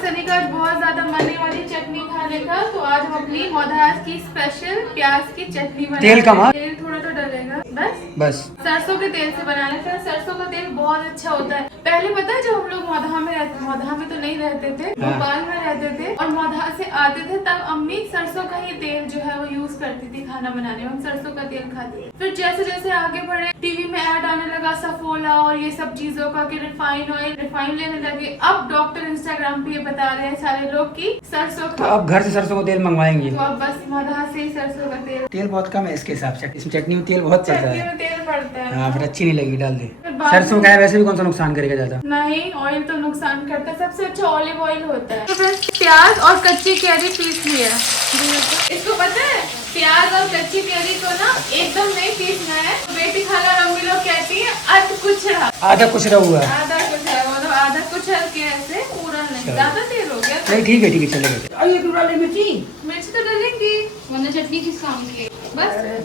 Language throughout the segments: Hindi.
सनी का आज बहुत ज्यादा मरने वाली चटनी खाने का, तो आज हम अपनी मौधास की स्पेशल प्याज की चटनी बनाएंगे। तेल कम है? तेल थोड़ा तो डलेगा बस। सरसों के तेल से बना रहे हैं। सरसों का तेल बहुत अच्छा होता है। पहले पता है जब हम लोग मौधा में तो नहीं रहते थे, भोपाल में रहते थे और मौधा से आते थे, तब अम्मी सरसों का ही तेल जो है वो यूज करती थी खाना बनाने में। हम सरसों का तेल खाते थे। फिर जैसे जैसे आगे बढ़े, टीवी में ऐड आने लगा सफोला और ये सब चीजों का कि रिफाइन ऑयल, रिफाइन लेने लगे। अब डॉक्टर इंस्टाग्राम पे ये बता रहे हैं सारे लोग की सरसों तो अब घर से सरसों का तेल मंगवाएंगे, तो अब बस मौधा से ही सरसों का तेल। तेल बहुत कम है इसके हिसाब से, इसमें चटनी में तेल बहुत पड़ता चटनी है। में तेल पड़ता है। हाँ, फिर अच्छी नहीं लगेगी, डाल दे। फिर बाद सरसों में- का है वैसे भी कौन सा नुकसान करेगा ज्यादा। नहीं, ऑयल तो नुकसान करता है। सबसे अच्छा ऑलिव ऑयल होता है। तो फ्रेंड्स प्याज और कच्ची कैरी पीस लिया। इसको पता है प्याज और कच्ची कैरी को ना एकदम नहीं पीसना है। तो बेटी खाला रंगी लोग कहती है अध कुचड़ा, आधा कुछ रहा हुआ है। आधा कुचड़ा, मतलब आधा कुचल के ऐसे पूरा नहीं। ज्यादा देर हो गया। नहीं ठीक है चलेगा। मिर्च तो डालेंगी वरना चटनी किस काम की है?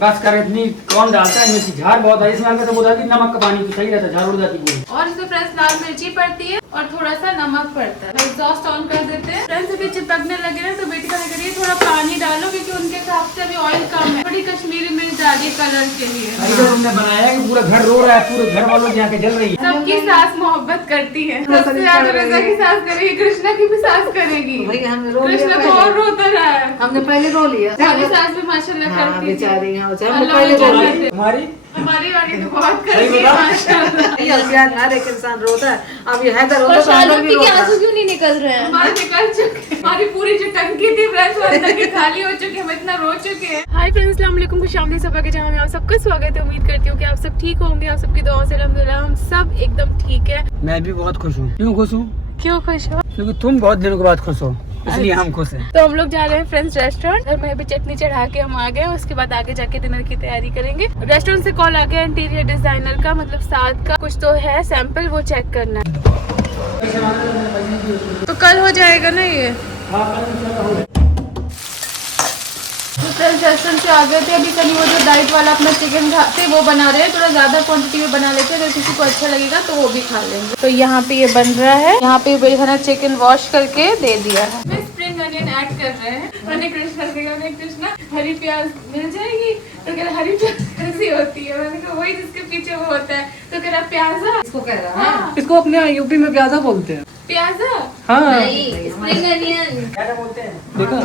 बस कर, इतनी कौन डालता है मिर्ची, झाड़ बहुत है इसमें। तो बोला कि नमक का पानी तो सही रहता, झाड़ उड़ जाती पूरी। और इसमें फ्रेंड्स लाल मिर्ची पड़ती है और थोड़ा सा नमक पड़ता है। एग्जॉस्ट ऑन कर देते हैं। फ्रेंड्स अभी चिपकने लगे ना, तो बेटी का करिए थोड़ा पानी डालो क्योंकि उनके हिसाब से अभी ऑयल कम है। थोड़ी कश्मीरी मिर्च डाली कलर के लिए। अभी तो तुमने बनाया कि पूरा घर रो रहा है, पूरे घर वालों की आंखें जल रही है। सबकी सास मोहब्बत करती है। सबसे ज्यादा रजा की सास करेगी, कृष्णा की भी सास करेगी। कृष्णा को और रोता रहा है। हमने पहले रो लिया। हमारी सास भी माशाल्लाह करती है। बेचारी हैं, बेचारी अल्लाह पहले रो उनको लिया। दे। हमारी हमारी वाली तो बहुत करती है माशाल्लाह। ये हथियार हर एक इंसान रोता है। अब ये हैदर और रोता तो हैदर शाहरुख भी के रोता आंसू है। क्यों नहीं निकल रहे हैं? हमारे निकल चुके, हमारी पूरी जो टंकी थी फ्रेंड्स वो अंदर की खाली हो चुकी है। हम इतना रो चुके हैं। हाय फ्रेंड्स, अस्सलाम वालेकुम, खुशामदीद सभा के जहां में आप सबका स्वागत है। उम्मीद करती हूँ कि आप सब ठीक होंगे। आप सबकी दुआओं से अल्हम्दुलिल्लाह हम सब एकदम ठीक है। मैं भी बहुत खुश हूँ। क्यों खुश हूँ? क्यों खुश हो? क्योंकि तुम बहुत दिनों के बाद खुश हो, इसलिए हम खुश हैं। तो हम लोग जा रहे हैं फ्रेंड्स रेस्टोरेंट। घर में भी चटनी चढ़ा के हम आ गए। उसके बाद आगे जाके डिनर की तैयारी करेंगे। रेस्टोरेंट से कॉल आ गया इंटीरियर डिजाइनर का, मतलब साथ का कुछ तो है सैंपल, वो चेक करना है। तो कल हो जाएगा ना ये? फ्रेंड्स रेस्टोरेंट से आ गए थे। अभी सनी वो जो डाइट वाला अपना चिकन खाते वो बना रहे हैं। थोड़ा ज्यादा क्वांटिटी में बना लेते हैं, अगर किसी को अच्छा लगेगा तो वो भी खा लेंगे। तो यहाँ पे ये बन रहा है। यहाँ पे बेटी खाना चिकन वॉश करके दे दिया है। स्प्रिंग अनियन ऐड कर रहे हैं। मैंने कृष्णा हरी प्याज मिल जाएगी, तो कह रहा हरी प्याज कैसी होती है? मैंने कहा वही जिसके पीछे वो होता है। तो कह रहा प्याजा। इसको कह रहा है। हाँ, इसको अपने यूपी में प्याजा बोलते हैं। प्याजा। हाँ, नहीं, स्प्रिंग अनियन। क्या बोलते हैं देखा?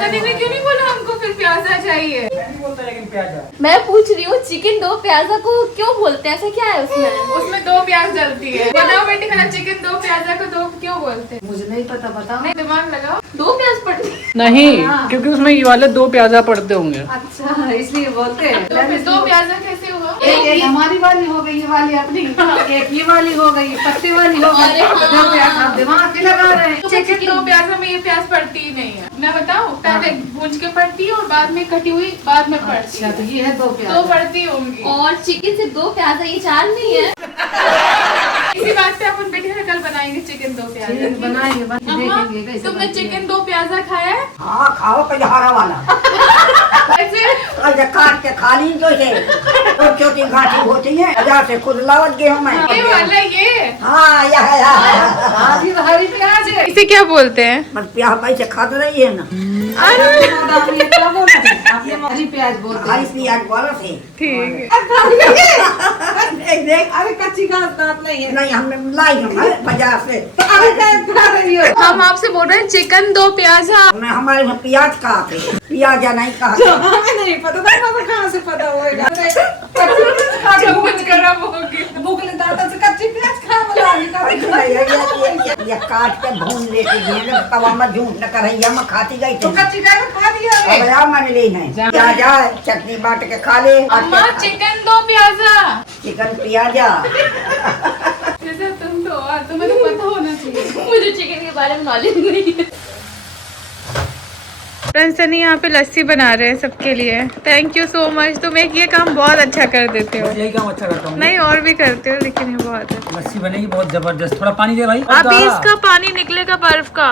सनी ने क्यों नहीं बोला हमको फिर प्याजा चाहिए? नहीं बोलता लेकिन प्याजा। मैं पूछ रही हूँ चिकन दो प्याजा को क्यों बोलते हैं? ऐसा क्या है उसमें? उसमें 2 प्याज डलती है। बनाओ बेटी खाना चिकन 2 प्याजा को 2 क्यों बोलते हैं? मुझे नहीं पता, बताओ। नहीं दिमाग लगाओ। 2 प्याज पड़ती है। नहीं, क्योंकि उसमें ये वाले 2 प्याजा पड़ते होंगे। अच्छा, इसलिए बोलते हैं। तो फिर 2 प्याजा कैसे हुआ? एक हमारी वाली हो गई, ये वाली अपनी। एक ये वाली हो गई, पत्ती वाली हो गई। अरे हाँ। दो प्याज आप दिमाग के लगा रहे हैं। चिकन 2 प्याजा में ये प्याज पड़ती ही नहीं है। मैं बताऊं, पहले भून के पड़ती है और बाद में कटी हुई बाद में पड़ती अच्छा, है। तो ये है 2 तो प्याज। पड़ती होंगी। और चिकन से 2 प्याजा, ये 4 नहीं है। इसी बात पे अपन बेटी खाना कल बनाएंगे चिकन 2 प्याजा। बनाएंगे, अम्मा, देखेंगे कैसे तुमने बनती है। चिकन 2 प्याजा खाया है? हाँ खाओ पहले हरा वाला। ऐसे और जब काट के खा ली तो से और छोटी घाटी होती है, हजार से खुद लावत गेहूं में। ये वाला ये। हाँ यह हाँ, ये तो हरी प्याज है। इसे क्या बोलते हैं? बस प्याज पैसे खाते रही है ना। आपने क्या बोला था? आपने हरी प्याज बोलते हाँ हैं। इसलिए आज बोला से ठीक है। देख देख। अरे कच्ची घास दांत नहीं है। नहीं हमने लाई हम बाजार से। तो अभी क्या खा रही हो? हम आपसे बोल रहे हैं चिकन 2 प्याजा। मैं हमारे में प्याज कहा थे, प्याज या नहीं कहा था। हमें नहीं पता था, तो कहाँ से पता होगा? चम्मच गरम होगी। भूखले दांतों से कच्ची प्याज खा बोला। ये काट के भून लेके गए तवा में झूठ न करैया में खाती गई तो थी। कच्ची प्याज खा दिया है। अब यार मैंने ली है जा जा चटनी बांट के खा ले। अम्मा चिकन 2 प्याजा। चिकन प्याजा। जैसे तुम तो और तुम्हें तो पता होना चाहिए। मुझे चिकन के बारे में नॉलेज नहीं है। फ्रेंड्स सनी यहाँ पे लस्सी बना रहे हैं सबके लिए। Thank you so much. तुम एक ये काम बहुत अच्छा कर देते हो। यही काम अच्छा करता हूँ। नहीं और भी करते हो, लेकिन ये बहुत है। लस्सी बनेगी बहुत जबरदस्त। थोड़ा पानी दे भाई। अभी इसका पानी निकलेगा बर्फ का।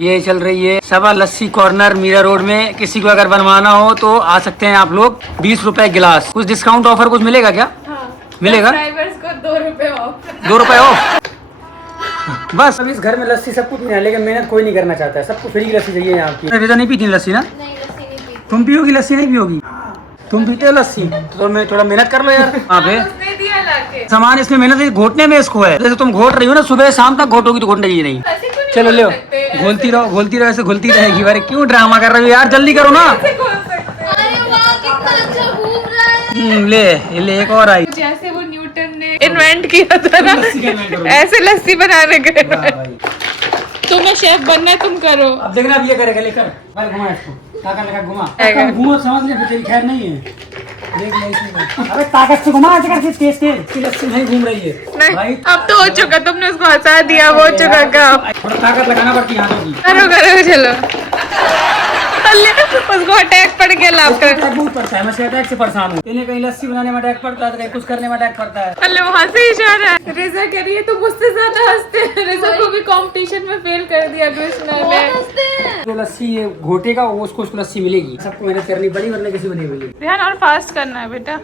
ये चल रही है सबा लस्सी कॉर्नर मीरा रोड में। किसी को अगर बनवाना हो तो आ सकते हैं आप लोग। 20 रुपए गिलास। कुछ डिस्काउंट ऑफर कुछ मिलेगा क्या? हाँ। मिलेगा? ड्राइवर्स को 2 रुपए ऑफ। 2 रुपए ऑफ। लस्सी। बस अब इस घर में लस्सी सब कुछ नहीं है, लेकिन मेहनत कोई नहीं करना चाहता है, सबको फ्री की लस्सी चाहिए यहाँ की। रिजा नहीं पीती लस्सी ना? नहीं लस्सी नहीं पीती। तुम पियोगी लस्सी? नहीं पियोगी? तुम पीते हो लस्सी? तो मैं थोड़ा मेहनत कर लो यार। वहाँ पे उसने दिया लाके। सामान इसमें मेहनत घोटने में इसको है, जैसे तुम घोट रही हो ना, सुबह शाम तक घोटोगी तो घोटने की नहीं। ऐसे क्यों नहीं चलो बोल लो, सकते? घोलती रहो ऐसे घुलती रहेगी। अरे क्यों ड्रामा कर रही हो यार, जल्दी करो ना। ऐसे बोल सकते हैं। अरे वाह कितना अच्छा घूम रहा है। ले एक और आई। जैसे वो न्यूटन ने इन्वेंट किया था ना, लस्सी का invent करो। ऐसे लस्सी बनाने के। वाह भाई। तुम्हें शेफ बनना है, तुम करो। अब देखना अब ये करेगा, लेकर बाहर घुमा इसको, ताकत लगा घुमा। आएगा। घूमो समझ ले, तेरी खैर नहीं है। देख ले इसमें। अबे ताकत से घुमा, तेज की लस्सी नहीं घूम रही है नहीं, भाई। अब तो हो चुका, तुमने उसको हंसा दिया, वो हो चुका काम। थोड़ा ताकत लगाना पड़ती है हाथों की। करो चलो। अल्ले, उसको अटैक पड़ गया लाभ कर। अटैक बहुत पड़ता है, मैं से अटैक से परेशान हूँ। इन्हें कहीं लस्सी बनाने में अटैक पड़ता है, तो कहीं कुछ करने में अटैक पड़ता है। अल्ले वहाँ से इशारा है। रिजा कह रही है तुम मुझसे ज्यादा हंसते हैं। रिजा को भी कंपटीशन में फेल कर दिया कृष्णा ने। बहुत हंसते हैं। जो लस्सी ये घोटेगा वो उसको लस्सी मिलेगी। सबको मेहनत करनी पड़ी, वरना किसी को नहीं मिलेगी। ध्यान और फास्ट करना है बेटा।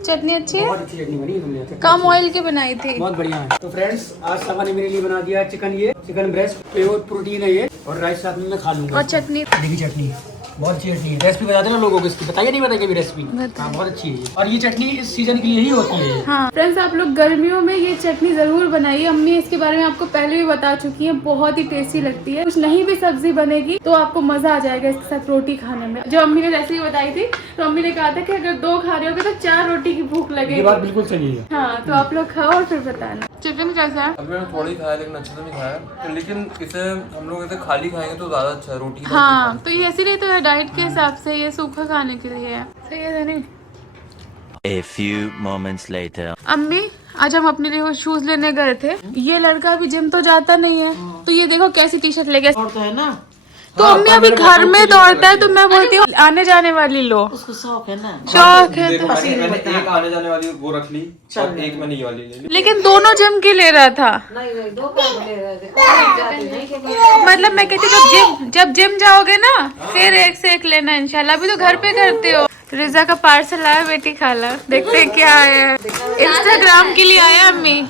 चटनी अच्छी है, बहुत अच्छी चटनी बनी है तुमने, कम ऑयल की बनाई थी। बहुत बढ़िया है। तो फ्रेंड्स आज सबा ने मेरे लिए बना दिया चिकन, ये चिकन ब्रेस्ट, प्योर प्रोटीन है ये, और राइस साथ में मैं खा लूंगा। और चटनी देखी चटनी बहुत अच्छी चटनी है। रेसिपी बता देना लोगों को इसकी, बताइए नहीं बताइए रेसिपी। हाँ बहुत अच्छी है ये, और ये चटनी इस सीजन के लिए ही होती है। हाँ फ्रेंड्स, आप लोग गर्मियों में ये चटनी जरूर बनाइए। अम्मी इसके बारे में आपको पहले भी बता चुकी है, बहुत ही टेस्टी लगती है। कुछ नहीं भी सब्जी बनेगी तो आपको मजा आ जाएगा इसके साथ रोटी खाने में। जो अम्मी ने रेसिपी बताई थी, तो अम्मी ने कहा था कि अगर 2 खा रहे होगे तो 4 रोटी की भूख ये लगेगी। बात बिल्कुल सही है। हाँ तो आप लोग खाओ और फिर बताना। चिकन कैसा है? अभी मैंने थोड़ी खाया लेकिन अच्छे से नहीं खाया, तो लेकिन इसे हम लोग ऐसे खाली खाएंगे तो ज्यादा अच्छा है, रोटी के साथ हाँ तो ये ऐसे रहता है डाइट के हिसाब से, ये सूखा खाने के लिए है। सही है नहीं? A few moments later. अम्मी आज हम अपने लिए वो शूज लेने गए थे। ये लड़का अभी जिम तो जाता नहीं है, तो ये देखो कैसी टी शर्ट ले गया। तो है ना, तो अम्मी अभी घर में दौड़ता है, तो मैं बोलती हूँ आने जाने वाली लो, उसको शौक है ना। शौक है देखो, तो। मैंने एक आने जाने वाली वो रख ली और एक मैंने ये वाली ले ली। लेकिन दोनों जिम की ले रहा था। नहीं 2 पैर ले रहे थे। मतलब मैं कहती हूँ जब जिम जाओगे ना फिर एक से एक लेना इंशाल्लाह। अभी तो घर पे करते हो। रिजा का पार्सल आया, बेटी खाला, देखते हैं क्या आया है। इंस्टाग्राम के लिए आया अम्मी।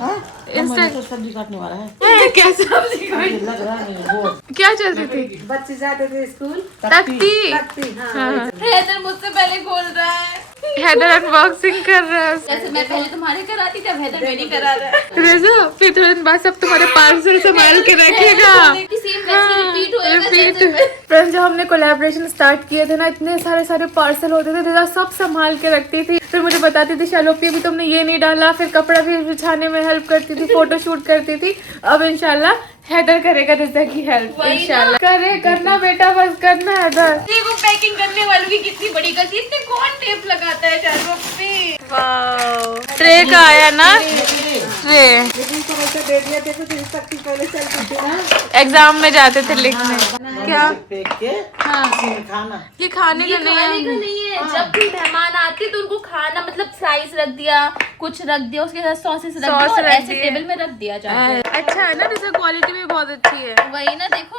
तो सब्जी काटने वाला है। क्या सब्जी खाई? लग रहा है वो क्या चलती थी? बच्चे जाते थे स्कूल, तख्ती। हाँ हैदर मुझसे पहले खोल रहा है। हैदर अनबॉक्सिंग कर रहा है। जैसे मैं पहले तुम्हारे कराती थी, अब हैदर मेरी करा रहा है। रिजा फिर थोड़े दिन बाद सब तुम्हारे पार्सल संभाल के रखिएगा। सेम वैसे रिपीट होएगा रिपीट। जैसे मैं- फ्रेंड्स जब हमने कोलैबोरेशन स्टार्ट किए थे ना, इतने सारे पार्सल होते थे, रिजा सब संभाल के रखती थी। फिर मुझे बताती थी शालोपी अभी तुमने ये नहीं डाला, फिर कपड़ा भी बिछाने में हेल्प करती थी, फोटो शूट करती थी। अब इंशाल्लाह हैदर करेगा रिजा की हेल्प, इंशाल्लाह करना बेटा, बस करना हैदर। देखो पैकिंग करने वालों की कितनी बड़ी गलती, इसने कौन टेप लगाता है चारों पे। वाओ ट्रे का आया ना, ट्रे लेकिन तो ऐसा दे दिया। देखो जिस तक की पहले चलती थी ना, एग्जाम में जाते थे लिखने। क्या? फेंक के हाँ फिर खाना। ये खाने ये का नहीं खाने का है। नहीं है। जब भी मेहमान आते तो उनको खाना, मतलब फ्राइज रख दिया, कुछ रख दिया, उसके साथ सॉसेस रख दिया सॉस और रख ऐसे दिए। टेबल में रख दिया जाता है। अच्छा है ना, रिजा क्वालिटी भी बहुत अच्छी है। वही ना, देखो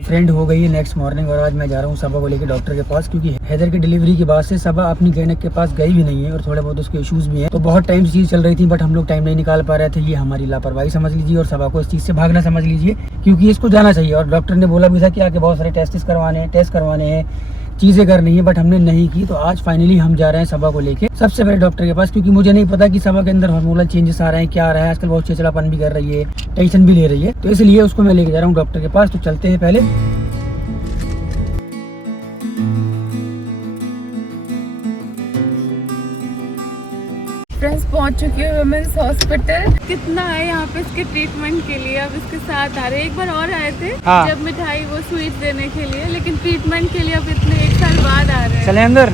फ्रेंड हो गई है नेक्स्ट मॉर्निंग, और आज मैं जा रहा हूँ सबा को लेकर डॉक्टर के पास, क्योंकि हैदर की डिलीवरी के बाद से सबा अपनी क्लिनिक के पास गई भी नहीं है, और थोड़े बहुत उसके इश्यूज भी हैं। तो बहुत टाइम से चीज़ चल रही थी, बट हम लोग टाइम नहीं निकाल पा रहे थे। ये हमारी लापरवाही समझ लीजिए, और सबा को इस चीज़ से भागना समझ लीजिए, क्योंकि इसको जाना चाहिए। और डॉक्टर ने बोला भी था कि आके बहुत सारे टेस्ट करवाने हैं, चीज़ें करनी है, बट हमने नहीं की। तो आज फाइनली हम जा रहे हैं सबा को लेके सबसे पहले डॉक्टर के पास, क्योंकि मुझे नहीं पता कि सबा के अंदर हार्मोनल चेंजेस आ रहे हैं, क्या आ रहा है। आजकल बहुत चिड़चिड़ापन भी कर रही है, टेंशन भी ले रही है, तो इसलिए उसको मैं लेके जा रहा हूँ डॉक्टर के पास। तो चलते हैं पहले। फ्रेंड्स पहुंच चुकी है वुमेन्स हॉस्पिटल। कितना है यहाँ पे इसके ट्रीटमेंट के लिए। अब इसके साथ आ रहे, एक बार और आए थे जब मिठाई वो स्वीट देने के लिए, लेकिन ट्रीटमेंट के लिए अब इतने 1 साल बाद आ रहे हैं। चले अंदर।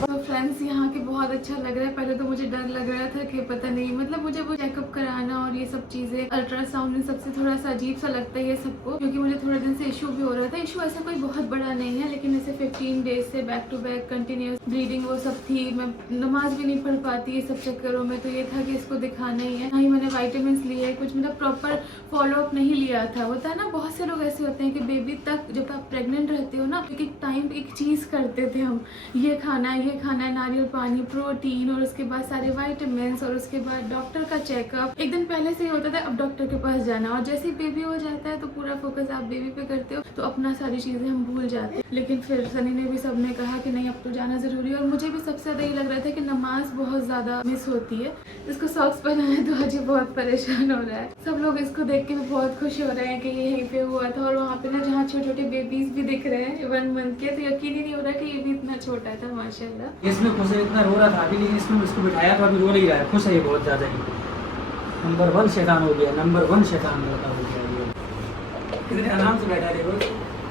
तो फ्रेंड्स फ्रेंड्स यहाँ के बहुत अच्छा लग रहा है। पहले तो मुझे डर लग रहा था कि पता नहीं, मतलब मुझे वो चेकअप कराना और ये सब चीजें, अल्ट्रासाउंड, इन सबसे थोड़ा सा अजीब सा लगता है ये सबको, क्योंकि मुझे थोड़े दिन से इशू भी हो रहा था। इशू ऐसा कोई बहुत बड़ा नहीं है, लेकिन ऐसे 15 डेज से back to back continuous bleeding वो सब थी, मैं नमाज भी नहीं पढ़ पाती ये सब चक्करों में। तो ये था कि इसको दिखाना ही है। हाँ, मैंने वाइटामिन लिए, कुछ मतलब प्रॉपर फॉलोअप नहीं लिया था। होता है ना, बहुत से लोग ऐसे होते हैं कि बेबी तक जब आप प्रेग्नेंट रहते हो ना, एक टाइम पे एक चीज करते थे हम, ये खाना है, नारियल पानी, प्रोटीन, और उसके बाद सारे वाइटामिन, और उसके बाद डॉक्टर का चेकअप। एक दिन पहले से ही होता था, अब डॉक्टर के पास जाना, और जैसे ही बेबी हो जाता है तो पूरा फोकस आप बेबी पे करते हो, तो अपना सारी चीजें हम भूल जाते हैं। लेकिन फिर सनी ने भी, सबने कहा कि नहीं, अब तो जाना जरूरी है। और मुझे भी सबसे ज्यादा ये लग रहा था कि नमाज बहुत ज्यादा मिस होती है। इसको सॉक्स पहनाना है तो आज ये बहुत परेशान हो रहा है। सब लोग इसको देख के भी बहुत खुश हो रहे हैं कि ये यहीं पे हुआ था। और वहाँ पे ना जहाँ छोटे छोटे बेबीज भी दिख रहे हैं 1 मंथ के, तो यकीन ही नहीं हो रहा कि ये भी इतना छोटा था, माशाल्लाह। इसमें खुश है, इतना रो रहा था अभी, लेकिन इसको बिठाया तो अभी रो नहीं रहा है, खुश है ये बहुत ज़्यादा ही। नंबर 1 शैतान हो गया, नंबर 1 शैतान हो गया ये। कितने आराम से बैठा है रोज।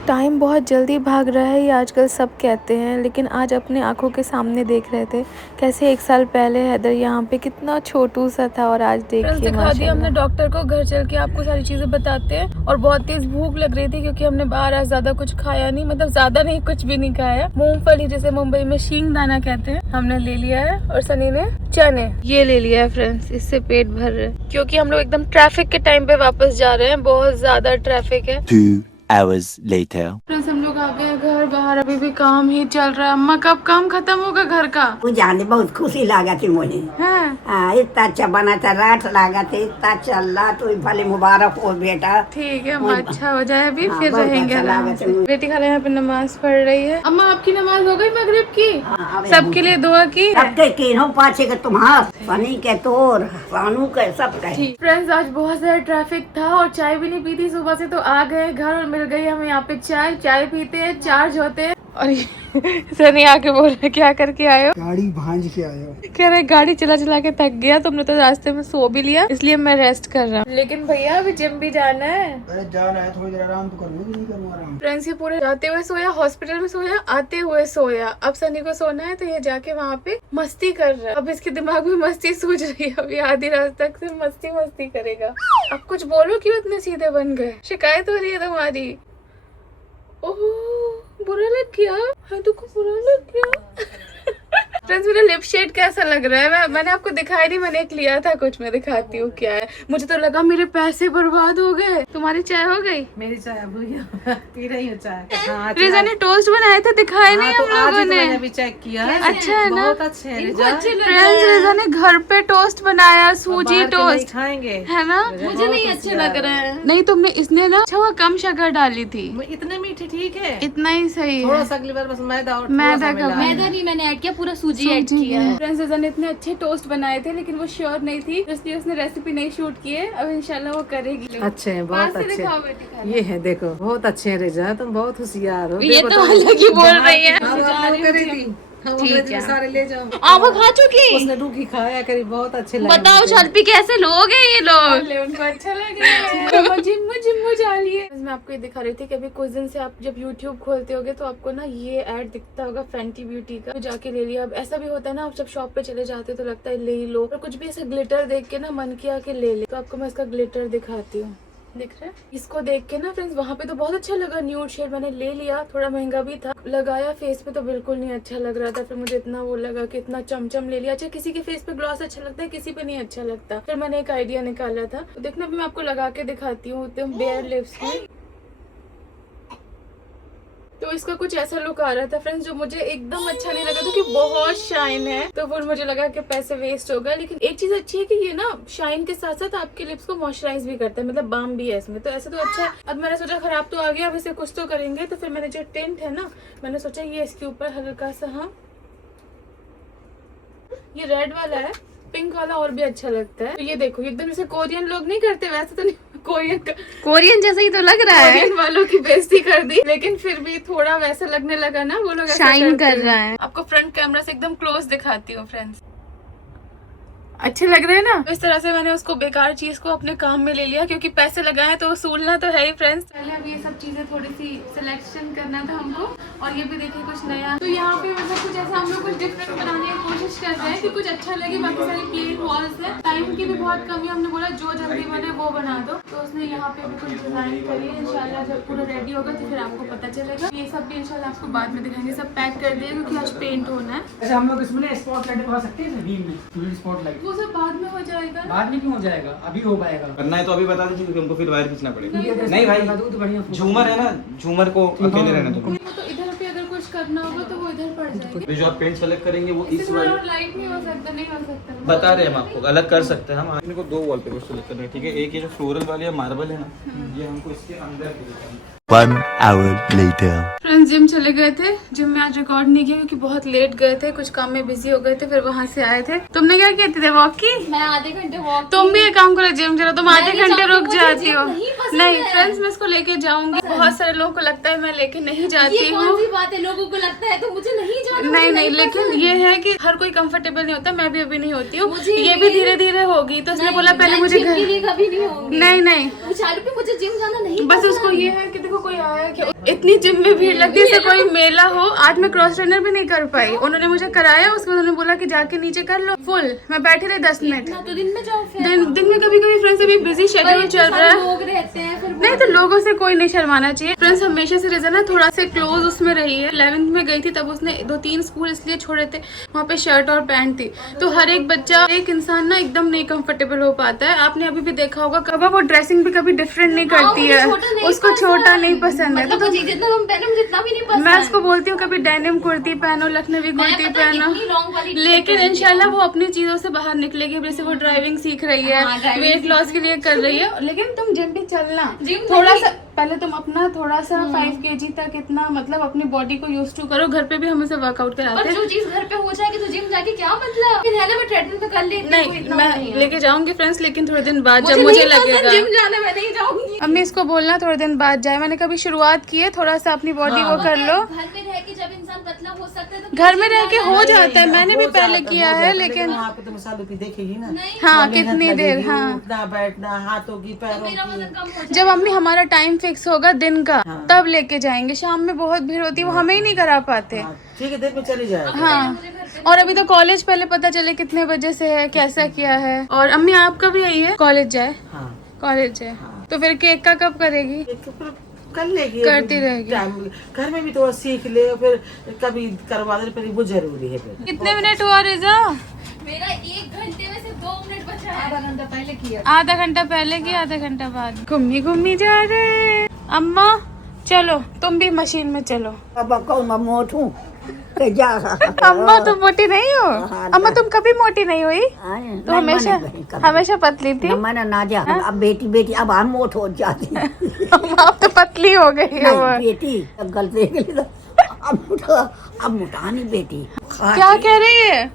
टाइम बहुत जल्दी भाग रहा है, ये आजकल सब कहते हैं, लेकिन आज अपने आंखों के सामने देख रहे थे कैसे 1 साल पहले हैदर यहाँ पे कितना छोटू सा था, और आज देखिए दिखा दिया हमने डॉक्टर को। घर चल के आपको सारी चीजें बताते हैं। और बहुत तेज भूख लग रही थी, क्योंकि हमने बाहर आज ज्यादा कुछ खाया नहीं, मतलब ज्यादा नहीं, कुछ भी नहीं खाया। मूंगफली, जैसे मुंबई में शींग दाना कहते हैं, हमने ले लिया है, और सनी ने चने ये ले लिया है फ्रेंड्स। इससे पेट भर रहा है, क्योंकि हम लोग एकदम ट्रैफिक के टाइम पे वापस जा रहे हैं, बहुत ज्यादा ट्रैफिक है। 2 hours later. फ्रेंड्स, हम लोग आ गए घर, बाहर अभी भी काम ही चल रहा है। अम्मा, कब काम खत्म होगा घर का? वो जाने बहुत खुशी लगा थी मुझे। हाँ, इतना अच्छा बना था, रात लगा थे, इतना चल रहा, तो भले मुबारक हो बेटा। ठीक है अम्मा, अच्छा हो जाए अभी, फिर बहुत रहेंगे अच्छा आराम लगा से। था। बेटी खाला यहाँ पे नमाज पढ़ रही है। अम्मा, आपकी नमाज हो गई मगरिब की? हाँ, सबके लिए दुआ की? सबके केनो पाछे के तुम्हार, सनी के तोर, सानू के, सब के। फ्रेंड्स, आज बहुत ज्यादा ट्रैफिक था, और चाय भी नहीं पी थी सुबह से, तो आ गए घर और मिल गई हमें यहाँ पे चाय पीते हैं, चार्ज होते हैं। और सनी आके बोल रहे क्या करके आए हो? गाड़ी भांज के आए हो। कह रहे गाड़ी चला चला के थक गया, तुमने तो रास्ते में सो भी लिया, इसलिए मैं रेस्ट कर रहा हूँ। लेकिन भैया अभी जिम भी जाना है। अरे जाना है, थोड़ी देर आराम तो करना, नहीं करना आराम। फ्रेंड्स, ये पूरे जाते हुए सोया, हॉस्पिटल में सोया, आते हुए सोया। अब सनी को सोना है, तो ये जाके वहाँ पे मस्ती कर रहा है। अब इसके दिमाग में मस्ती सूझ रही है, अभी आधी रात तक से मस्ती करेगा। अब कुछ बोलो, क्यों इतने सीधे बन गए? शिकायत हो रही है तुम्हारी? ओह, बुरा लग गया है, तुमको बुरा लग गया। फ्रेंड्स, मेरा लिप शेड कैसा लग रहा है? मैंने आपको दिखाया नहीं, मैंने एक लिया था कुछ, मैं दिखाती हूँ क्या है। मुझे तो लगा मेरे पैसे बर्बाद हो गए। तुम्हारी चाय हो गई? मेरी चाय अब पी रही हूँ चाय। हाँ, रिजा ने टोस्ट बनाए थे, दिखाए नहीं तो हम लोगों ने। मैंने भी चेक किया है, अच्छा है ना? बहुत अच्छे हैं रिजा। फ्रेंड्स, रिजा ने घर पे टोस्ट बनाया, सूजी बाहर के नहीं टोस्ट, खाएंगे, है ना? मुझे नहीं अच्छे लग रहे हैं। नहीं, तुमने, इसने ना अच्छा हुआ कम शक्कर डाली थी, इतने मीठे ठीक है, इतना ही सही थोड़ा है। सा अगली बार बस मैदा और मैदा का मैदा नहीं मैंने ऐड किया, पूरा सूजी ऐड किया है। फ्रेंड्स, रिजा ने इतने अच्छे टोस्ट बनाए थे, लेकिन वो श्योर नहीं थी, इसलिए उसने रेसिपी नहीं शूट की है। अब इंशाल्लाह वो करेगी। अच्छे हैं, पास बहुत से अच्छे। दिखाओ बेटी खाना। ये है देखो, बहुत अच्छे हैं रिजा, तुम बहुत होशियार हो। ये तो अलग ही बोल रही है। ठीक है, सारे ले जाओ। आप वो खा चुकी? उसने रूखी खाया करी, बहुत अच्छे लगे। बताओ शर्पी, कैसे लोग हैं ये लोग? ले, उनको अच्छा लगे। जिम्मू जा लिए। मैं आपको ये दिखा रही थी कि अभी कुछ दिन से आप जब YouTube खोलते होगे तो आपको ना ये ऐड दिखता होगा फैंटी ब्यूटी का, तो जाके ले लिया। अब ऐसा भी होता है ना, आप जब शॉप पे चले जाते हो तो लगता है ले ही लो, और कुछ भी ऐसा ग्लिटर देख के ना मन किया कि ले ले। तो आपको मैं इसका ग्लिटर दिखाती हूँ, दिख रहा है? इसको देख के ना फ्रेंड्स, वहाँ पे तो बहुत अच्छा लगा, न्यूड शेड, मैंने ले लिया, थोड़ा महंगा भी था। लगाया फेस पे तो बिल्कुल नहीं अच्छा लग रहा था, फिर मुझे इतना वो लगा कि इतना चमचम ले लिया। अच्छा, किसी के फेस पे ग्लॉस अच्छा लगता है, किसी पे नहीं अच्छा लगता। फिर मैंने एक आइडिया निकाला था, तो देखना मैं आपको लगा के दिखाती हूँ एकदम बेयर लिप्स में। तो इसका कुछ ऐसा लुक आ रहा था फ्रेंड्स, जो मुझे एकदम अच्छा नहीं लगा, क्योंकि बहुत शाइन है, तो फिर मुझे लगा कि पैसे वेस्ट हो गए। लेकिन एक चीज अच्छी है कि ये ना शाइन के साथ साथ आपके लिप्स को मॉइस्चराइज भी करता है, मतलब बाम भी है इसमें, तो ऐसा तो अच्छा है। अब मैंने सोचा खराब तो आ गया, अब इसे कुछ तो करेंगे, तो फिर मैंने जो टिंट है ना, मैंने सोचा ये इसके ऊपर हल्का सा, हाँ ये रेड वाला है, पिंक वाला और भी अच्छा लगता है। तो ये देखो, एकदम जैसे कोरियन लोग नहीं करते, वैसे तो नहीं, कोरियन जैसा ही तो लग रहा है। कोरियन वालों की बेइज्जती कर दी, लेकिन फिर भी थोड़ा वैसा लगने लगा ना, वो लोग ऐसा शाइन करते कर हैं। रहा है। आपको फ्रंट कैमरा से एकदम क्लोज दिखाती हूँ फ्रेंड्स। अच्छे लग रहे हैं ना। तो इस तरह से मैंने उसको बेकार चीज को अपने काम में ले लिया, क्योंकि पैसे लगाए तो वसूलना तो है ही फ्रेंड्स। पहले अब ये सब चीजें थोड़ी सी सिलेक्शन करना था हमको, और ये भी देखिए कुछ नया। तो यहाँ पे मतलब कुछ ऐसा हम लोग कुछ डिफरेंट बनाने की कोशिश कर रहे हैं कि कुछ अच्छा लगे। बाकी सारी प्लेन वॉल्स है, टाइम की भी बहुत कमी, हमने बोला जो जल्दी बने वो बना दो। तो उसने यहाँ पे भी कुछ डिजाइन करी है। इंशाल्लाह जब पूरा रेडी होगा तो फिर आपको पता चलेगा। ये सब भी इंशाल्लाह आपको बाद में दिखाएंगे। सब पैक कर दिया क्योंकि आज पेंट होना है। ऐसे हम लोग इसमें स्पॉट लाइट लगा सकते हैं बीम में, स्पॉट लाइट। वो सब बाद में हो जाएगा। बाद में क्यों हो जाएगा, अभी हो पाएगा। करना है तो अभी बता दीजिए क्योंकि हमको फिर वायर खींचना पड़ेगा। नहीं भाई तो बढ़िया झूमर है ना, झूमर को अकेले रहने दो। तो इधर पे अगर कुछ करना होगा तो वो इधर पड़ जाएगा। जो आप पेंट सेलेक्ट करेंगे वो इस वाले लाइट नहीं हो सकता, नहीं हो सकता। बता रहे हैं हम आपको, अलग कर सकते हैं हम। इनको दो वॉलपेपर सेलेक्ट करने हैं, ठीक है। एक ये जो फ्लोरल वाली है मार्बल है ना, ये हमको इसके अंदर 1 hour later. फ्रेंड्स जिम चले गए थे। जिम में आज रिकॉर्ड नहीं किया क्योंकि बहुत लेट गए थे, कुछ काम में बिजी हो गए थे। फिर वहाँ से आए थे। तुमने क्या किया थे वॉक की? मैं आधे घंटे वॉक। तुम भी एक काम करो, जिम चलो। तुम आधे घंटे रुक जाती हो। नहीं है। फ्रेंड्स मैं इसको लेके जाऊंगी। बहुत सारे लोगों को लगता है मैं लेके नहीं जाती हूँ। कौन सी बात है, लोगों को लगता है तो मुझे नहीं जाना। नहीं लेकिन ये है कि हर कोई कंफर्टेबल नहीं होता। मैं भी अभी नहीं होती हूँ, ये भी धीरे धीरे होगी। तो उसने बोला पहले मुझे घर। कभी नहीं होगी। नहीं मुझे जिम जाना नहीं। बस उसको ये है कि देखो कोई आया कि इतनी जिम में भीड़ लगती है जैसे कोई मेला हो। आज मैं क्रॉस ट्रेनर भी नहीं कर पाई। उन्होंने मुझे कराया, उसके बाद उन्होंने बोला कि जाके नीचे कर लो फुल। मैं बैठी रही 10 मिनट। तो दिन में जाओ फिर। दिन में कभी कभी फ्रेंड्स अभी बिजी शेड्यूल चल रहा है, लोग रहते हैं फिर। नहीं तो लोगों से कोई नहीं शर्माना चाहिए फ्रेंड्स। हमेशा से रिजन है थोड़ा से क्लोज उसमें रही है। 11th में गई थी तब उसने 2-3 स्कूल इसलिए छोड़े थे, वहाँ पे शर्ट और पैंट थी। तो हर एक बच्चा, एक इंसान ना एकदम नहीं कंफर्टेबल हो पाता है। आपने अभी भी देखा होगा कभी वो ड्रेसिंग भी कभी डिफरेंट नहीं करती है, उसको छोटा नहीं पसंद है। तो जितना हम पहने मुझे इतना भी नहीं पसंद। मैं उसको बोलती हूँ कभी डेनिम कुर्ती पहनो, लखनवी कुर्ती पहनो। लेकिन इंशाल्लाह वो अपनी चीजों से बाहर निकलेगी। जैसे वो ड्राइविंग सीख रही है, वेट लॉस के लिए कर रही है। लेकिन तुम जिम भी चलना थोड़ा सा। पहले तुम अपना थोड़ा सा 5 kg तक इतना मतलब अपनी बॉडी को यूज टू करो। घर पे भी हम इसे वर्कआउट कराते हैं। जो चीज घर पे हो जाएगी तो जिम जाके क्या मतलब। मैं ट्रेडमिल पे कर लेती हूँ। नहीं मैं लेके जाऊंगी फ्रेंड्स, लेकिन थोड़े दिन बाद जब मुझे लगेगा जिम जाने में नहीं जाऊंगी। अम्मी इसको बोलना थोड़े दिन बाद जाए। मैंने कभी शुरुआत की है, थोड़ा सा अपनी बॉडी वो कर लो। घर में रह के जब इंसान पतला हो सकता है तो घर में रह के हो जाता है। मैंने भी पहले किया है, लेकिन वहाँ पे तो मिसालों की देखेगी ना। हाँ कितनी देर। हाँ उठना बैठना, हाथों की पैरों मेरा की। वजन कम हो जब अम्मी हमारा टाइम फिक्स होगा दिन का तब लेके जाएंगे। शाम में बहुत भीड़ होती है, वो हमें ही नहीं करा पाते। ठीक है, दिन में चली जाए। हाँ और अभी तो कॉलेज पहले पता चले कितने बजे से है, कैसा क्या है। और अम्मी आपका भी यही है कॉलेज जाए? हाँ कॉलेज जाए तो फिर केक का कब करेगी? कर लेगी, करती रहेगी। घर में भी तो सीख ले, फिर कभी करवा दे, फिर वो जरूरी है। फिर कितने मिनट हुआ रिजा? मेरा 1 घंटे में से 2 मिनट बचा है। आधा घंटा पहले किया। आधा घंटा पहले की, आधा घंटा बाद। घूमी जा रहे। अम्मा चलो तुम भी मशीन में चलो। अब कौन मैं मोटू के जा। अम्मा तुम मोटी नहीं हो। अम्मा तुम कभी मोटी नहीं हुई, तो हमेशा पतली थी। मैंने ना जा। अब बेटी अब हम मोट हो जाती। अम्मा अब तो पतली हो गई है वो। बेटी गलती अब मोटा नहीं बेटी। क्या कह रही है?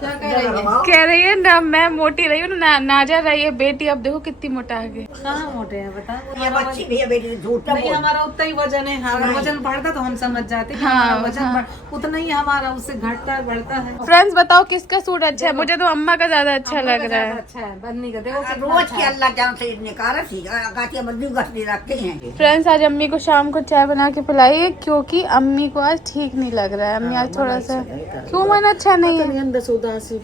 कह रही है ना मैं मोटी रही हूँ ना जा रही है बेटी। अब देखो कितनी मोटा है। कहाँ मोटे हैं बता। ये बच्ची भी है बेटी, झूठा नहीं, बोल। हमारा उतना ही वजन है। हमारा वजन बढ़ता तो हम समझ जाते कि हमारा वजन उतना ही हमारा उससे घटता है बढ़ता है। फ्रेंड्स बताओ किसका सूट अच्छा है? मुझे तो अम्मा का ज्यादा अच्छा लग रहा है। अच्छा है, बन्नी का देखो रोज की अल्लाह जान से निकारा सीखा मजदूर गश्ती रखते हैं। फ्रेंड्स आज अम्मी को शाम को चाय बना के पिलाई है क्योंकि अम्मी को आज ठीक नहीं लग रहा है। अम्मी आज थोड़ा सा क्यों मन अच्छा नहीं है। अंदर उदासी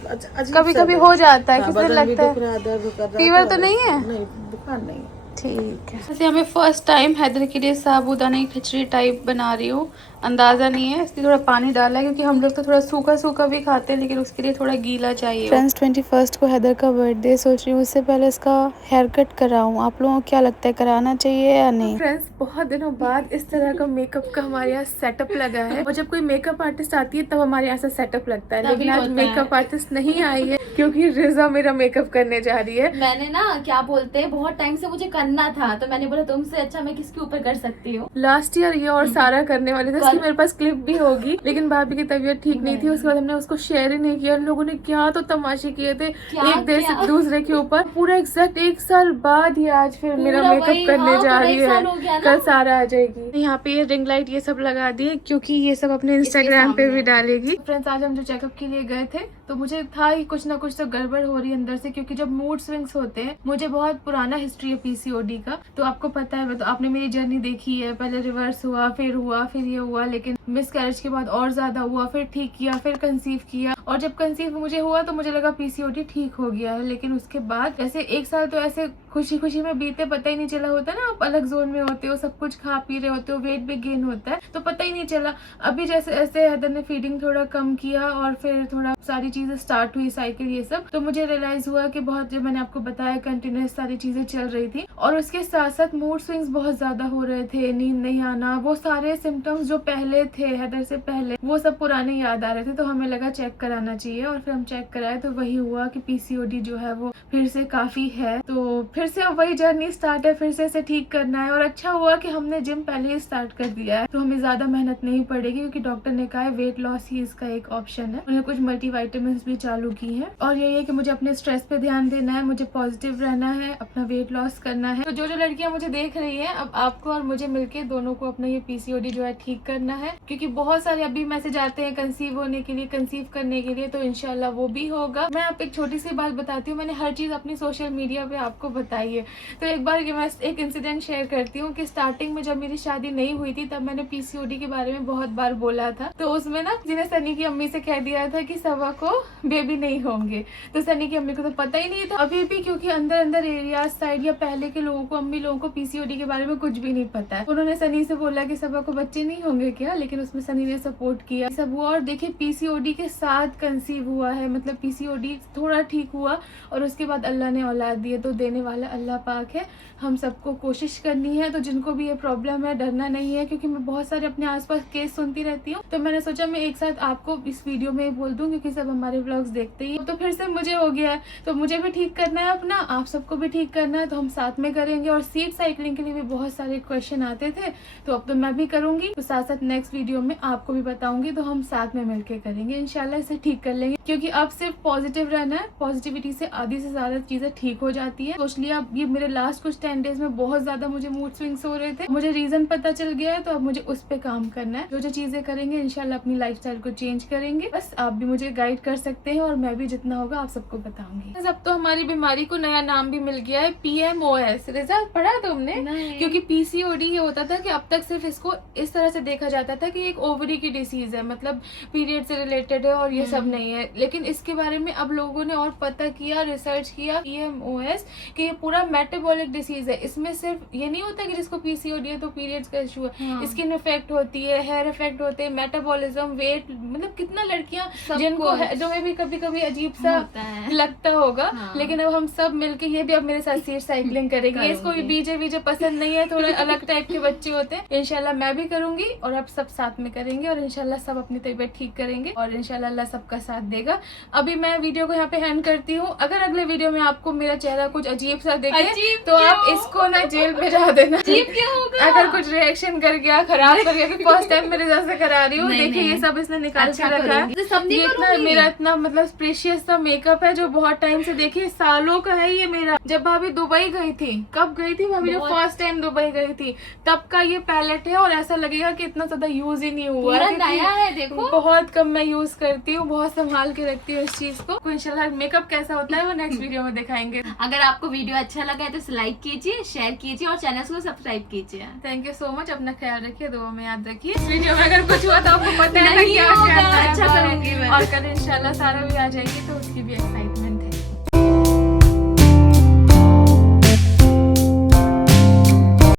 कभी कभी हो जाता है, किसी लगता है। दर्द कर रहा फीवर तो नहीं है? नहीं, बुखार नहीं। ठीक है। वैसे हमें फर्स्ट टाइम हैदर के लिए साबूदाना की खिचड़ी टाइप बना रही हूँ। अंदाज़ा नहीं है इसलिए थोड़ा पानी डाला है क्योंकि हम लोग तो थोड़ा सूखा सूखा भी खाते हैं, लेकिन उसके लिए थोड़ा गीला चाहिए। फ्रेंड्स 21 को हैदर का बर्थडे, सोच रही हूँ उससे पहले इसका हेयर कट कराऊँ। आप लोगों को क्या लगता है कराना चाहिए या नहीं? फ्रेंड्स बहुत दिनों बाद इस तरह का मेकअप का हमारे यहाँ सेटअप लगा है। और जब कोई मेकअप आर्टिस्ट आती है तब हमारे यहाँ से सेटअप लगता है, लेकिन आज मेकअप आर्टिस्ट नहीं आई है क्योंकि रिजा मेरा मेकअप करने जा रही है। मैंने ना क्या बोलते हैं बहुत टाइम से मुझे करना था, तो मैंने बोला तुमसे अच्छा मैं किसके ऊपर कर सकती हूँ। लास्ट ईयर ये और सारा करने वाले थे, इसकी मेरे पास क्लिप भी होगी, लेकिन भाभी की तबीयत ठीक नहीं थी। उसके बाद हमने उसको शेयर ही नहीं किया। लोगों ने क्या तो तमाशे किए थे एक दूसरे के ऊपर। पूरा एग्जैक्ट 1 साल बाद ही आज फिर मेरा मेकअप करने जा रही है। कल सारा आ जाएगी। यहाँ पे ये रिंग लाइट ये सब लगा दिए क्योंकि ये सब अपने इंस्टाग्राम पे भी डालेगी। फ्रेंड्स आज हम जो चेकअप के लिए गए थे तो मुझे था ही कुछ ना कुछ तो गड़बड़ हो रही है अंदर से, क्योंकि जब मूड स्विंग्स होते हैं, मुझे बहुत पुराना हिस्ट्री है पीसीओडी का, तो आपको पता है, तो आपने मेरी जर्नी देखी है, पहले रिवर्स हुआ, फिर ये हुआ, लेकिन मिस कैरेज के बाद और ज्यादा हुआ, फिर ठीक किया, फिर कंसीव किया, और जब कंसीव मुझे हुआ तो मुझे लगा पीसीओडी ठीक हो गया है, लेकिन उसके बाद ऐसे 1 साल तो ऐसे खुशी खुशी में बीते, पता ही नहीं चला। होता है ना, आप अलग जोन में होते हो, सब कुछ खा पी रहे होते हो, वेट भी गेन होता है, तो पता ही नहीं चला। अभी जैसे ऐसे हैदर ने फीडिंग थोड़ा कम किया और फिर थोड़ा सारी चीजें स्टार्ट हुई, साइकिल ये सब, तो मुझे रियलाइज हुआ कि बहुत, जो मैंने आपको बताया, कंटिन्यूस सारी चीजें चल रही थी, और उसके साथ साथ मूड स्विंग्स बहुत ज्यादा हो रहे थे, नींद नहीं आना, वो सारे सिम्टम्स जो पहले थे हैदर से पहले, वो सब पुराने याद आ रहे थे। तो हमें लगा चेक कराना चाहिए, और फिर हम चेक कराए तो वही हुआ कि पीसीओडी जो है वो फिर से काफी है, तो फिर से वही जर्नी स्टार्ट है, फिर से इसे ठीक करना है। और अच्छा हुआ कि हमने जिम पहले ही स्टार्ट कर दिया है, तो हमें ज्यादा मेहनत नहीं पड़ेगी, क्योंकि डॉक्टर ने कहा है वेट लॉस ही इसका एक ऑप्शन है। उन्हें कुछ मल्टीविटामिन भी चालू की है, और यही है कि मुझे अपने स्ट्रेस पे ध्यान देना है, मुझे पॉजिटिव रहना है, अपना वेट लॉस करना है। तो जो जो लड़कियां मुझे देख रही है, अब आपको और मुझे मिलके दोनों को अपना ये पीसीओडी जो है ठीक करना है, क्योंकि बहुत सारे अभी मैसेज आते हैं कंसीव होने के लिए, कंसीव करने के लिए, तो इंशाल्लाह वो भी होगा। मैं आप एक छोटी सी बात बताती हूँ, मैंने हर चीज अपनी सोशल मीडिया पे आपको बताई है। तो एक बार मैं एक इंसिडेंट शेयर करती हूँ कि स्टार्टिंग में जब मेरी शादी नहीं हुई थी, तब मैंने पीसीओडी के बारे में बहुत बार बोला था, तो उसमें ना जिन्हें सनी की अम्मी से कह दिया था कि सवा को बेबी नहीं होंगे, तो सनी की अम्मी को तो पता ही नहीं था अभी भी, क्योंकि अंदर अंदर एरिया साइड या पहले के लोगों को, अम्मी लोगों को पीसीओडी के बारे में कुछ भी नहीं पता है। उन्होंने सनी से बोला कि सवा को बच्चे नहीं होंगे क्या, लेकिन उसमें सनी ने सपोर्ट किया, सब हुआ। और देखिए पीसीओडी के साथ कंसीव हुआ है, मतलब पीसीओडी थोड़ा ठीक हुआ और उसके बाद अल्लाह ने औलाद दी है, तो देने वाला अल्लाह पाक है। हम सबको कोशिश करनी है, तो जिनको भी ये प्रॉब्लम है डरना नहीं है, क्योंकि मैं बहुत सारे अपने आसपास केस सुनती रहती हूँ, तो मैंने सोचा मैं एक साथ आपको इस वीडियो में बोल दूं, क्योंकि सब हमारे व्लॉग्स देखते ही। तो फिर से मुझे हो गया है, तो मुझे भी ठीक करना है अपना, आप सबको भी ठीक करना है, तो हम साथ में करेंगे। और सीट साइकिलिंग के लिए भी बहुत सारे क्वेश्चन आते थे, तो अब तो मैं भी करूंगी, तो साथ साथ नेक्स्ट वीडियो में आपको भी बताऊंगी, तो हम साथ में मिलकर करेंगे, इंशाल्लाह इसे ठीक कर लेंगे। क्योंकि अब सिर्फ पॉजिटिव रहना है, पॉजिटिविटी से आधी से ज्यादा चीजें ठीक हो जाती है। सोच लिया, अब ये मेरे लास्ट कुछ 10 डेज में बहुत ज्यादा मुझे मूड स्विंग्स हो रहे थे, मुझे रीजन पता चल गया है, तो अब मुझे उस पे काम करना है। जो जो चीजें करेंगे इंशाल्लाह अपनी लाइफस्टाइल को चेंज करेंगे। बस आप भी मुझे गाइड कर सकते हैं, और मैं भी जितना होगा आप सबको बताऊंगी। अब तो हमारी बीमारी को नया नाम भी मिल गया है, PMOS। रिजल्ट पढ़ा तुमने? क्योंकि पीसीओडी ये होता था कि अब तक सिर्फ इसको इस तरह से देखा जाता था कि एक ओवरी की डिसीज है, मतलब पीरियड से रिलेटेड है, और ये सब नहीं है। लेकिन इसके बारे में अब लोगों ने और पता किया, रिसर्च किया, PMOS, कि ये पूरा मेटाबॉलिक डिसीज है। इसमें सिर्फ ये नहीं होता कि जिसको पीसीओडी है तो पीरियड्स का इशू है, स्किन इफेक्ट होती है, हेयर इफेक्ट होते हैं, मेटाबॉलिज्म, वेट, मतलब कितना लड़कियां जिनको जो में भी कभी कभी अजीब सा लगता होगा, लेकिन अब हम सब मिलके, ये भी अब मेरे साथ सीट साइकिलिंग करेंगे। इसको भी बीजे पसंद नहीं है, थोड़े अलग टाइप के बच्चे होते हैं। इंशाल्लाह मैं भी करूंगी, और अब सब साथ में करेंगे, और इंशाल्लाह सब अपनी तबीयत ठीक करेंगे, और इंशाल्लाह अल्लाह सबका साथ देगा। अभी मैं वीडियो को यहाँ पे एंड करती हूँ। अगर अगले वीडियो में आपको मेरा चेहरा कुछ अजीब सा दिखे, तो आप इसको ना जेल में जा देना। अगर कुछ रिएक्शन कर गया, खराब कर गया, फर्स्ट टाइम मेरे जैसे करा रही हूँ, देखिए ये सब इसने निकाल के रखा है। ये इतना मेरा इतना मतलब स्पेशियस सा मेकअप है, जो बहुत टाइम से, देखिए सालों का है ये मेरा। जब भाभी दुबई गई थी, कब गई थी भाभी? जब फर्स्ट टाइम दुबई गई थी, तब का ये पैलेट है, और ऐसा लगेगा कि इतना ज्यादा यूज ही नहीं हुआ, नया है। देखो बहुत कम मैं यूज करती हूँ, बहुत संभाल के रखती हूँ इस चीज को। इंशाल्लाह मेकअप कैसा होता है वो नेक्स्ट वीडियो में दिखाएंगे। अगर आपको वीडियो अच्छा लगा है तो लाइक कीजिए, शेयर कीजिए, और चैनल को सब्सक्राइब कीजिए। Thank you so much. अपना ख्याल रखिए, दुआ में याद रखिए। इस वीडियो में अगर कुछ हुआ तो आपको पता है नहीं क्या होगा, करना है, अच्छा करूंगी मैं। और कल इंशाल्लाह सारा भी आ जाएगी, तो उसकी भी एक्साइटमेंट